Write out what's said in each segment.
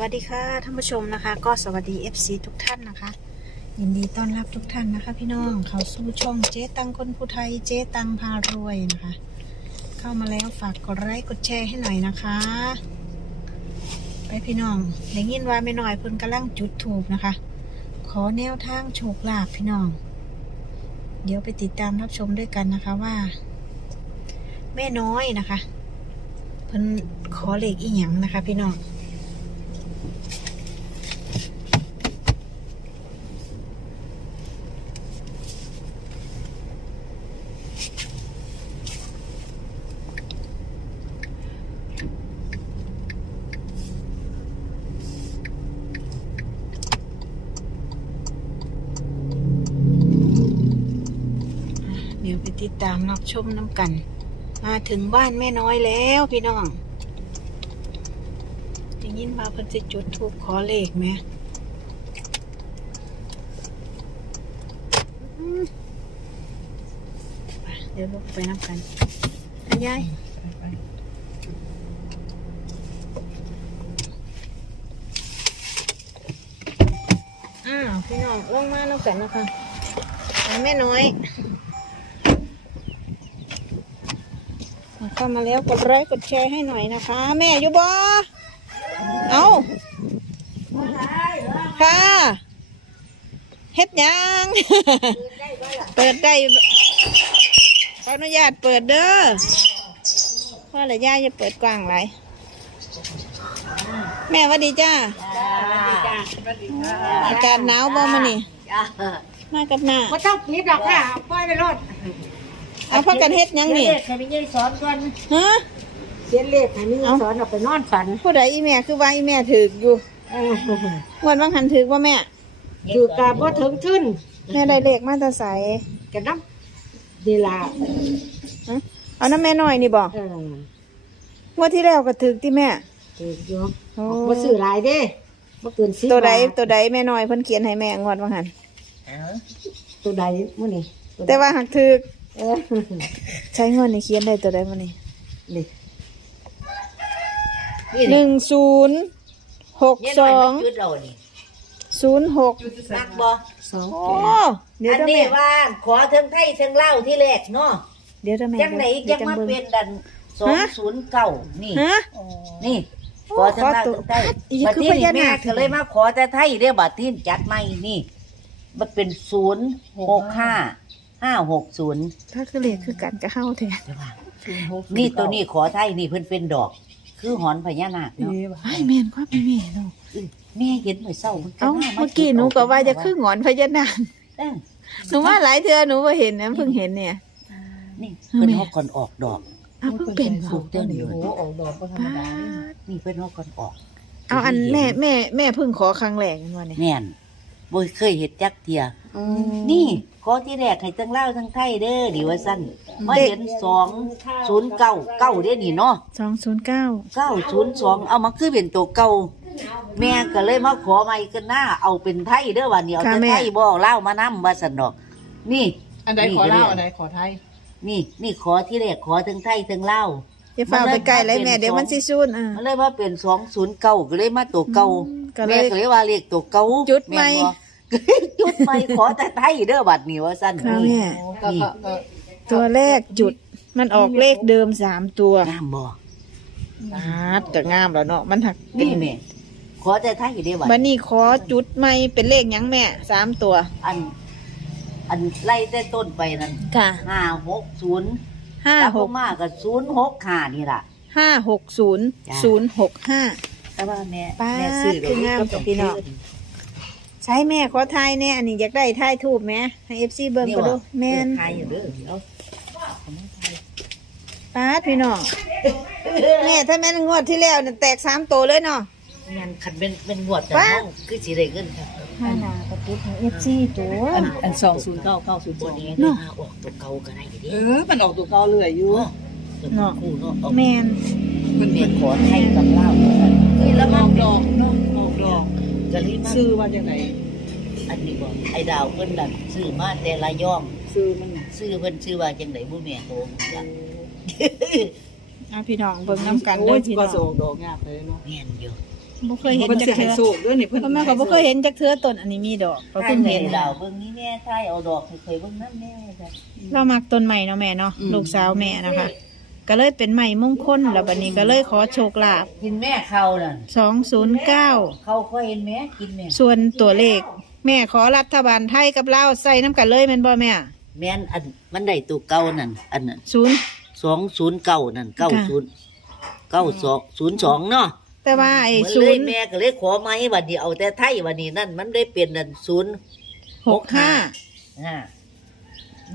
วัสดีค่ะท่านผู้ชมนะคะ ก็สวัสดี FC ทุกท่านนะคะ ยินดีต้อนรับทุกท่านนะคะ พี่น้องเขาสู่ช่องเจ๊ตังคนผู้ไทยเจ๊ตังพารวยนะคะ เข้ามาแล้วฝากกดไลค์กดแชร์ให้หน่อยนะคะ ไปพี่น้องได้ยินว่าไม่น้อยเพิ่นกำลังจุดถูกนะคะ ขอแนวทางโชคลาภพี่น้อง เดี๋ยวไปติดตามรับชมด้วยกันนะคะว่า แม่น้อยนะคะเพิ่นขอเลขอีหยังนะคะ พี่น้อง เดี๋ยวไปติดตามรับชมน้ำกัน มาถึงบ้านแม่น้อยแล้วพี่น้อง ยินมาเพิ่นจะจุดทูปขอเลขไหมเดี๋ยวลงไปน้ำกันอันยายอ้าวพี่น้องลงมาน้ำกันนะคะไปแม่น้อยเข้ามาแล้วกดไลค์กดแชร์ให้หน่อยนะคะ แม่อยู่บ่ เอาค่ะเฮ็ดหยังเปิดได้ขออนุญาตเปิดเด้อเพราะอะไรย่าจะเปิดกว้างไรแม่หวัสดีจ้าอากาศหนาวบ่มานี่มากับหน้าก็ต้องปิดดอกค่ะปล่อยไปรถเอาพักกันเฮ็ดหยังนี่เขียเลขให้มียายสอนก่อนฮะ เขียนเลขให้มียายสอนออกไปนอนฝันผู้ใดอีแม่คือว่าอีแม่ถืออยู่เออวันบางหันถือว่าแม่ถือกาบ่ถึงทึนแม่ได้เลขมาแตาใสกันน้ำดีลาฮะเอาน้ำแม่น้อยนี่บอกเอองวดที่แล้วก็ถือที่แม่ ถืออยู่โอ้ บ่ซื้อหลายเด้บ่เกินสิบตัวใดบาทตัวใดแม่น้อยเพิ่นเขียนให้แม่งวดบางหันตัวใดมื้อนี้ตัวใดแต่ว่าหักถือเออใช้เงินนี่เขียนได้ตัวใดมานี่นี่ หนึ่งศูนย์หกสองจุดเรานี่ศูนย์หกนักบ่สองโอ้เดี๋ยวอันเด้อนี้แม่ว่าขอเทิงไทยเทิงเล่าวที่แรกเนาะเดี๋ยวเด้อแม่จังไหนเดี๋จัยวงมาบิ่งเป็นดันสองศูนย์เก้านี่ฮะนี่ขอเทิงเล่าวเทิงไทยอีกบัดคือที่พนี่ญานาแม่คก็เลยมาขอแต่ไทยเรียบัดที่จัดใหม่นี่มันเป็นศูนย์หกห้าห้าหกศูนย์ถ้าคือเลขคือกันก็เข้าแท้นี่ตัวนี้ขอไทยนี่เพิ่นเป็นดอก คือหอนพญานาคเนาะไอ้แม่นความเป็นแม่เนาะอื้อแม่เห็นเมื่อเช้ามันเอ้าหน้เมื่อกี้หนูก็ว่าจะคือหงอนพญานาคเอ้อหนูว่าหลายเทื่อหนูว่าเห็นนะเพิ่งเห็นเนี่ยนี่เพิ่นเฮาก่อนออกดอกอ้าวเพิ่งเป็นบ่ถูกเต้นอยู่โอ้ออกดอกบ่ธรรมป้าดาดนี่เพิ่นเฮาก่อนออก เอาอันแม่แม่แม่เพิ่งขอครั้งแรกนั่นวันนี้แม่น บ่เคยเฮ็ดจักเทียนี่นี่ขอที่แรกให้ทั้งลาวทั้งไทยเด้อดีว่าซั่นมาเห็น209เก้าเด้อนี่เนาะสองศูนย์เก้า902เอามาคือเป็นตัวเก่าแม่ก็เลยมาขอใหม่กันหน้าเอาเป็นไทยเด้อว่านี่เอาแต่ไทยบ่เอาลาวมานำว่าซั่นดอก นี่ อันใดขอลาวอันใดขอไทย นี่นี่ขอที่แรกขอทั้งไทยทั้งลาว อย่าฟังไปไกลเลยแม่ เดี๋ยวมันสิซูนอะมันเลยว่าเป็น209ก็เลยมาตัวเก่า ก็เลแม่ย ก็เลยว่าเลขตัวเก่าจุดใหม่ แนบ่ จุดใหม่ขอแต่ไทยเด้อบัดนี้ว่าซั่นค่ะนี่แม่ก็ก็ก็ตัวแรกจุดมันออกเลขเดิมสามตัวงามบ่อ่าแต่งามแล้วเนาะมันหักนี่แม่ขอแต่ไทยเด้อบัดบันนี้ขอจุดใหม่เป็นเลขหยังแม่สามตัว อัน อันไล่แต่ต้นไปนั่นค่ะห้าหกศูนย์ห้าตับหลกงมากับศูนย์หกห้านี่ล่ะ ห้าหกศูนย์จ้ะ ศูนย์หกห้า แต่ว่าแม่ป๊าดแม่ซื้อคืองามจังพี่น้องใช้แม่ขอทายแน่อันนี้อยากได้ทายทูบไหมให้เอฟซีเบิ้งก็ดูแม่นไทยอยู่เด้อเอาป้าดพี่น้องแม่ถ้าแม่นงวดที่แล้วเนี่ยแตกสามตัวเลยเนาะงานคันเป็นเป็นงวดแต่ว้าห้องคือสิได้เงินครับห้าหนากระติบของเอฟซีตัวอันอันสองศูนย์เก้าเก้าศูนย์บสอนงนี้ได้มาออกตัวเก่าก็ได้อยู่ดิเออมันออกตัวเก่าเลยอยู่เนาะตัวคู่เนาะเอาแมน เป็นแม่เป็นขอไทยกับลาวเฮ้ยแล้วดมัอนกดอกเนาะดอกดอกจะรีบมาซื้อว่าจังไดอันนี้บ่ไอ้ดาวเพิ่นนั่นซื้อมาแต่ละย่อมซื้อมันซื้อเพิ่นซื้อว่าจังไดบ่แม่โตจังเอาพี่น้องเบิ้งน้ำกันโอ้เด้ยอพี่ก็น้ส่องงดอกงามเลยเนาะแม่นอยู่บ่เคยเห็นเพิ่นจะจักให้เทื่อสูกด้วยนี่เพิ่นพ่อแม่ก็บ่เคยเห็นจักเทื่อต้นอันนี้มีดอกก็ถ้าเพิ่งเห็เห็นนดาวเบิ่งนี้แม่ถ้าเอาดอกให้เคยเบิ่งน้ำแม่จ้ะเรามักต้นใหม่เนาะแม่เนาะลูกสาวแม่นะคะ ก็เลยเป็นใหม่มงคลแล้วบัดนี้ก็เลยขอโชคลาภกินแม่เข้านั่น209 เข้าค่อยเห็นแม่กินแม่ส่วนตัวเลข แม่ขอรัฐบาลไทยกับลาวใส่น้ำกันเลยแม่นบ่แม่แม่นอันมันได้ตัวเก่านั่นอันนั้นศูนย์ สองศูนย์เก้านั่นเก้าศูนย์เก้าสองศูนย์สองเนาะแต่ว่าไอ้เหมือนศูเลยนย์แม่ก็เลยขอมาให้วันนี้เอาแต่ไทยวันนี้นั่นมันได้เป็นนั่นศูนย์หกห้า อ่า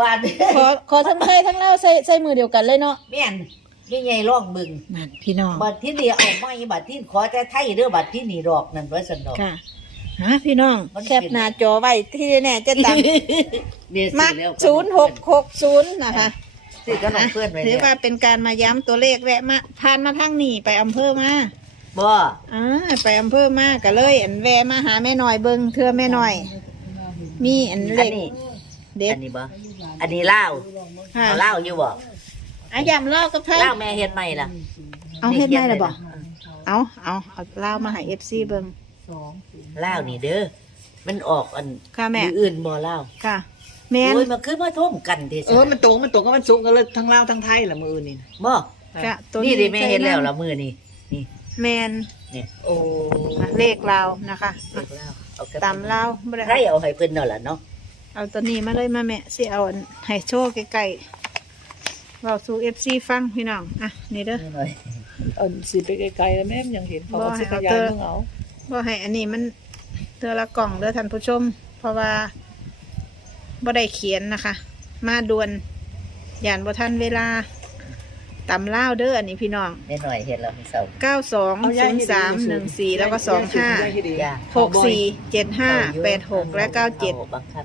บาทขอขอทั้งไทยทั้งลาวใส่ใส่มือเดียวกันเลยเนาะแม่นไม่ไงร้องบึงนั่นพี่น้องบัตรที่นี่เอาไม่บัตรที่ขอแต่ไทยเด้อบัตรที่นี่ดอกนั่นไว้สันดอกค่ะฮะพี่น้องมันเป็นแคปหน้าจอไว้ที่แน่จะตังเนี่ยมักซื้อแล้วศูนย์หกหกศูนย์นะคะซื้อก็น้องเพื่อนไว้ถือแล้วว่าเป็นการมาย้ำตัวเลขแวะมาผ่านมาทางนี้ไปอำเภอมาบ่อ่าไปอำเภอมาก็เลย อันแวะมาหาแม่หน่อยเบิงเทื่อแม่หน่อย มีอันอัเล็นกนี้เด็ดอันนี้บ่ อันนี้เล่าวค่ะเอาเล่าวอยู่บ่อายำเล่ากับไทยเล่าวแม่เฮ็ดใหม่ล่ะเอาเฮ็ดได้หรือบ่เอาเอาเอาเล่ามาให้เอฟซีเบิงเล่าวนี่เด้อมันออกอันค่ะแม่ อื่นบ่เล่าวค่ะ แม่นโอ้ยมันคือมาท่มกันเด้เออมันตรงมันตรงก็มันสูงกันเลยทั้งลาวทั้งไทยละมือนี่นะบ่กะตัวนี่นี้ดิแม่เห็นแล้วละมือนี่นี่แมนนี่โอ้เลขเรานะคะเรียกแล้วเอากระตามเราบ่ได้ให้เอาให้เพิ่นเนาะล่ะเนาะ เอาตัวนี้มาเลยมาแม่สิเอาอันให้โชว์ใกล้ๆเราสู่เอฟซีฟังพี่น้อง อะ นี่เด้อนี่หน่อยเอาสิไปไกลๆแล้วแม่มันยังเห็นเขาบ่เอาให้สิขเอายาเตยอมึงเอาบ่ให้อันนี้มันเทือละกล่องเด้อท่านผู้ชม เพราะว่าบ่ได้เขียนนะคะ มาด่วนย่านบ่ทันเวลาตำเล่าวเด้ออันนี้พี่น้องแม่หน่อยเห็นแล้วมีเสาเก้าสองศูนย์สามหนึ่งสี่แล้วก็สองห้าจ้าหกสี่เจ็ดห้าแปดหกและเก้าเจ็ดอบังคับ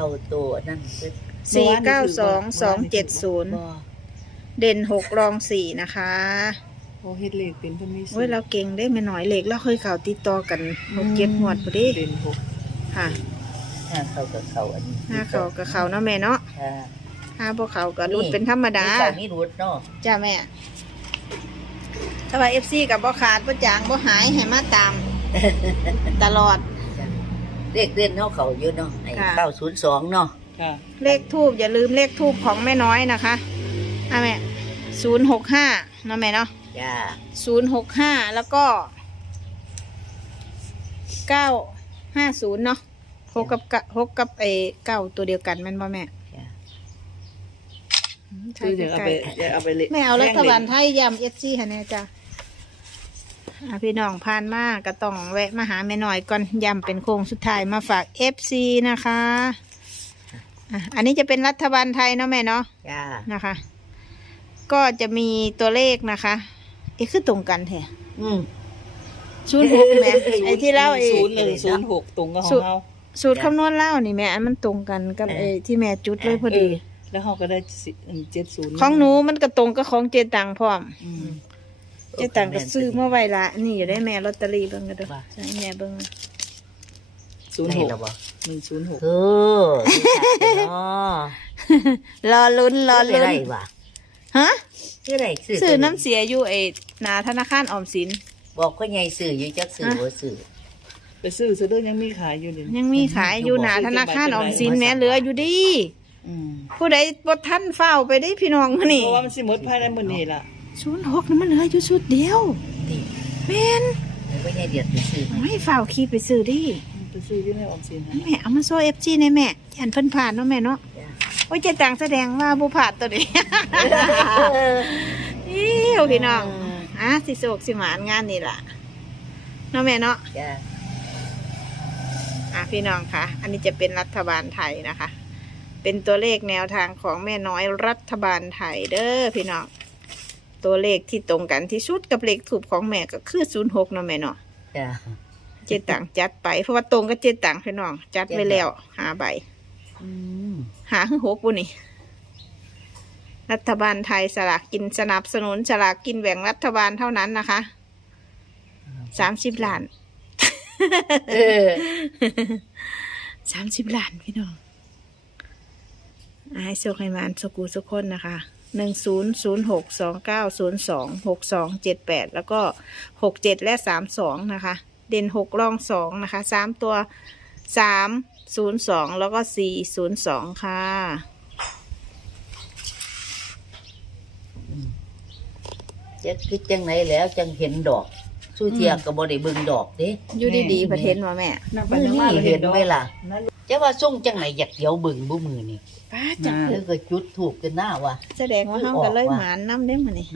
เข้าตัวนั่นคือสี่เก้าสองสองเจ็ดศูนย์บ่เด่นหกรองสี่นะคะโอ้เฮ็ดเลขเป็นเพิ่นมีโอ้ยเราเก่งได้ไม่น้อยเล็กเราเคยเข่าติดต่อกันหกเจ็ดหวดพอดีเด่นหกค่ะห้าเข้ากับเขาอันนี้ห้าเขากับเขาเนาะแม่เนาะค่ะห้าพวกเขากับรุดเป็นธรรมดามีเขามีรุดเนาะจ้าแม่ถ้าว่าเอฟซีกับบ่ขาดบ่จางบ่หายให้มาตาม ตลอดจ้ะ เลขเด่นเนาะเขาเยอะเนาะไอ้ค่ะ เก้าศูนย์สองเนาะค่ะ เลขทูบอย่าลืมเลขทูบของแม่น้อยนะคะอะแม่ศูนย์หกห้าเนาะแม่เนาะจ้าศูนย์หกห้าแล้วก็เก้าห้าศูนย์เนาะหกกับกะหกกับไอ้เก้าตัวเดียวกันแม่นบ่แม่จ้าใช่คืออยากเอาใกไปล้อยากเอาไปเลขๆแม่เอารัฐบาลแท่งไทยยำเอสซี่ค่ะเนี่ยจ้ะ อะพี่น้องผ่านมาก็ต้องแวะมาหาแม่หน่อยก่อนยำเป็นโค้งสุดท้ายมาฝากเอฟซีนะคะอะอันนี้จะเป็นรัฐบาลไทยเนาะแม่เนาะจ้านะคะ ก็จะมีตัวเลขนะคะเอ๊ะคือตรงกันแท้อืมศูนย์หกแหม่ไอ้ที่เล่าไอ้ ศูนย์หนึ่งศูนย์หกตรงกับขศูอนงเราสูตรคำนวณเล่านี่แม่อันมันตรงกันกับไอ้ที่แม่จุดเลยพอดีแล้วเขาก็ได้เจ็ดศูนย์ของหนูมันก็ตรงกับของเจตังพร้อม อืม เจตังก็ซื้อเมื่อไว้ละนี่อยู่ได้แม่ลอตเตอรี่เบิ่งก็เด้อว่าใช่แม่เบิ่งศูนย์ได้หกแล้วบ่หนึ่งศูนย์หกเออเนาะรอลุ้นรอซื้อลุ้นได้บ่ฮะซื้อได้ซื้อซื้อน้ำเสียอยู่ไอ้หนาธนาคารออมสิน บอกว่าใหญ่ซื้ออยู่จักซื้อบ่ซื้อไปซื้อซื้อเด้อยังมีขายอยู่นี่ยังมีขายอยู่หนาธนาคารออมสินแม่เหลืออยู่ดีอืมผู้ใดบ่ทันเฝ้าไปได้พี่น้องมื้อนี่เพราะว่ามันสิหมดภายในมื้อนี้ล่ะ ศูนย์หกนั่นมันเหลืออยู่ชุดเดียวดีแม่นแล้วก็ใหญ่เดือดไปซื้อมาไม่ฝ้าวขี่ไปซื้อดิไปซื้ออยู่ในออมสินแม่เอามาโซ่เอฟจีในแม่ยันเพิ่นผ่านเนาะแม่เนาะจ้าโอ้ยเจตังแสดงว่าบุผ่านตัวนี้อิ้วพี่น้องอะสิโศกสิหมานงานนี่ล่ะเนาะแม่เนาะจ้าอะพี่น้องคะอันนี้จะเป็นรัฐบาลไทยนะคะ เป็นตัวเลขแนวทางของแม่น้อยรัฐบาลไทยเด้อพี่น้อง ตัวเลขที่ตรงกันที่สุดกับเลขถูกของแม่ก็คือศูนย์หกเนาะแม่เนาะจ้าเจตังจัดไป เพราะว่าตรงกับเจตังพี่น้อง จัดไว้แล้วหาใบอืมหาคือหกบุนี่ รัฐบาลไทยสลากกินสนับสนุนสลากกินแบ่งรัฐบาลเท่านั้นนะคะสามสิบล้านเออสามสิบล้านพี่น้องอ่าให้โชคให้มานสกูสุกคนนะคะ หนึ่งศูนย์ศูนย์หกสองเก้าศูนย์สองหกสองเจ็ดแปดแล้วก็หกเจ็ดและสามสองนะคะ เด่นหกรองสองนะคะสามตัวสามศูนย์สองแล้วก็สี่ศูนย์สองค่ะจะคือจังไหนแล้วจังเห็นดอก สู้เทียก็บ่ได้เบิ่งดอกเด้อยู่ดีๆประเทศว่าแม่ นั่งไปมื้อนั่งมานี้เราเห็เห็นนดอกไหมล่ะ นั่น จะว่าส่งจังไหนอยากเดี๋ยวเบิ่งบ่มือนี่ป้าจับอ่าเออก็จุดถูกกันหน้าว่ะแสดงว่าเฮากันเลยหมานน้ำได้มานี่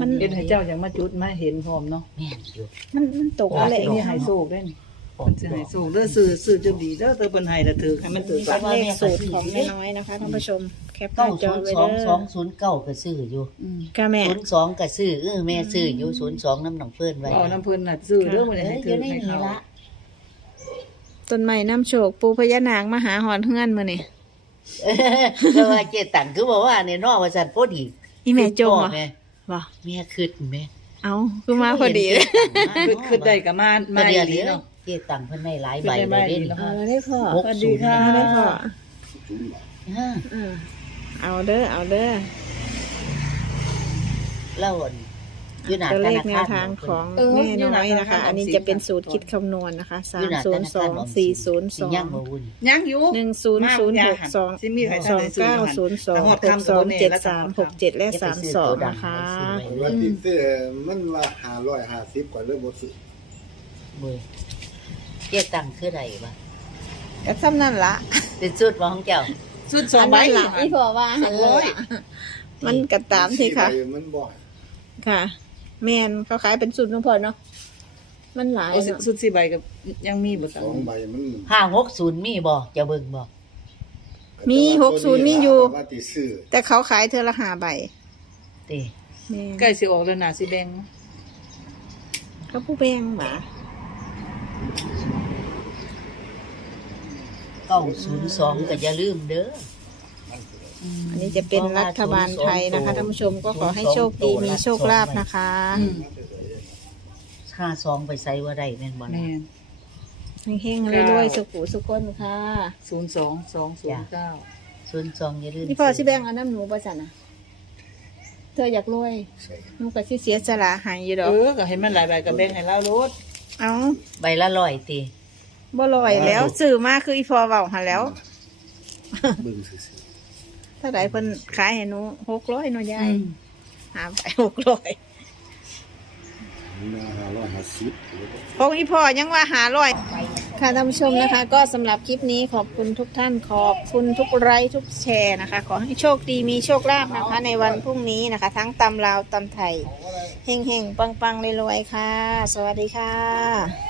มันเห็นให้เจ้าอย่างมาจุดมาเห็นพร้อมเนาะแม่นอยู่มันมันตกโอ้อะไรยอย่างนี่เงี้ยให้โชคได้นี่ออมันกสิดอให้กโชคเด้อซื้อซื้อจนดีเด้อเตอเพิ่นให้ละถือให้มันถือนี่กัเป็นนเลขสูตรของแม่น้อยนะคะท่านผู้ชมแคปหน้าเก้าจศูอนย์ไว้สองเด้สอองศูนย์เก้าก็ซื้ออยู่อืมค่ะแม่ศูนย์สองก็ซื้อเออแม่ซื้ออยู่ศูนย์สองน้ำหนองเฟิ่นไว้เอาน้ำเพิ่นน่ะซื้อเด้อมื้อเอนี้อให้อถืยู่อในให้นี้เขาละ ต้นไม้น้ำโชค ปูพญานางมาหาหอนเฮือนมานี่เออก็ว่าเจตังคือบอกว่าเนี่ยนอกว่าสันพอดีอีแม่จมเหรอแม่บ่แม่คืดแม่เอาคือมาพอดีคือคือได้ก็มามามาเดียรีเนาะเจตังเพิ่นได้หลายใบเพิ่นได้เลยเด้ดีนี่เนาะเอาได้พ่อหกสวัสศูดีนย์ค่ะได้พ่อเอาเด้อเอาเด้อแล้ว อันอยู่หน้าตัวธเลขนาแนคาวรทางของเออแม่อยู่หน้น้าอยธนานะคารคะ อันนี้ออมสินจะเป็นสูตรคิดคำนวณนะคะอสามยู่หน้าศูธนย์นาสคาอรงออมสี่สิศูนย์สองยังบ่วุ่นยังอยู่ หนึ่งศูนย์ศูนย์หกสองสิมีใครสทำองหนังสือเก้าอยู่หั่นศูนย์สองแต่ฮอดหกคำสองตัวนี้เจ็ดแล้วสามแต่ฮอดหกเจ็ดและอย่าสามไปซื้สองตัวดำนะคะไปซื้อไว้ว่าที่ซื้อมันว่าห้าร้อยห้าสิบกว่าเรื่องบ่ซื้อเบิ่งเจตังคือใดวะก็ซ้ำนั่นละ เป็นสุดบ่ของเจ้าสุดสองใบนนั้นละอีพอว่าสองร้อยมันกระตามสิค่ะสี่ใบมันบ่อยค่ะ แมนเขาขายเป็นสูตรน้องพอเนาะมันหลายเอาเนาะสุดสี่ใบกับยังมีบ่สสั่งองใบมันห้าหกศูนย์มีบ่จะเบิ่งบ่มีหกศูนย์มีอยู่ ว่าที่ซื้อแต่เขาขายเธอละห้าใบเต้แม่นใกล้สิออกแล้วน่ะสิแบ่งก็ผู้แบงหมาเก้าศูนย์สองก็อย่าลืมเด้อ อันนี้จะเป็นรัฐบาลไทยนะคะท่านผู้ชมก็ขอให้โชคดีมีโชคลาภนะคะ อืมห้าสองไปใส่ว่าได้แม่นบ่แม่นะนเฮงๆรวยๆสุขุสุขคนค่ะศูนย์สองสองศูนย์เก้าศูนย์สองอย่าลืมพี่พ่อสิแบงเอาน้ำหนูประสันนะเธออยากรวยใส่หนูก็สิเสียสละใหายอยู่ดอเอกอก็เห็นมันหลายใบก็แบ่งให้เรารถเอาใบละร้อยตีบ่ลอยแล้วสื่อมากคืออีพอเบาหาแล้ว เบิ่งซื่อ ถ้าไดเพิ่นขายให้หนูหกร้อยหนูยายหาไปหกร้อยๆมาห้าร้อยห้าสิบพงอีพอยังว่าหาร้อยค่ะท่านผู้ชมนะคะ ก็สำหรับคลิปนี้ขอบคุณทุกท่านขอบคุณทุกไลค์ทุกแชร์นะคะ ขอให้โชคดีมีโชคลาภนะคะ ในวันพรุ่งนี้นะคะ ทั้งตำลาวตำไทยเฮงเฮงปังปังๆรวยๆค่ะ สวัสดีค่ะ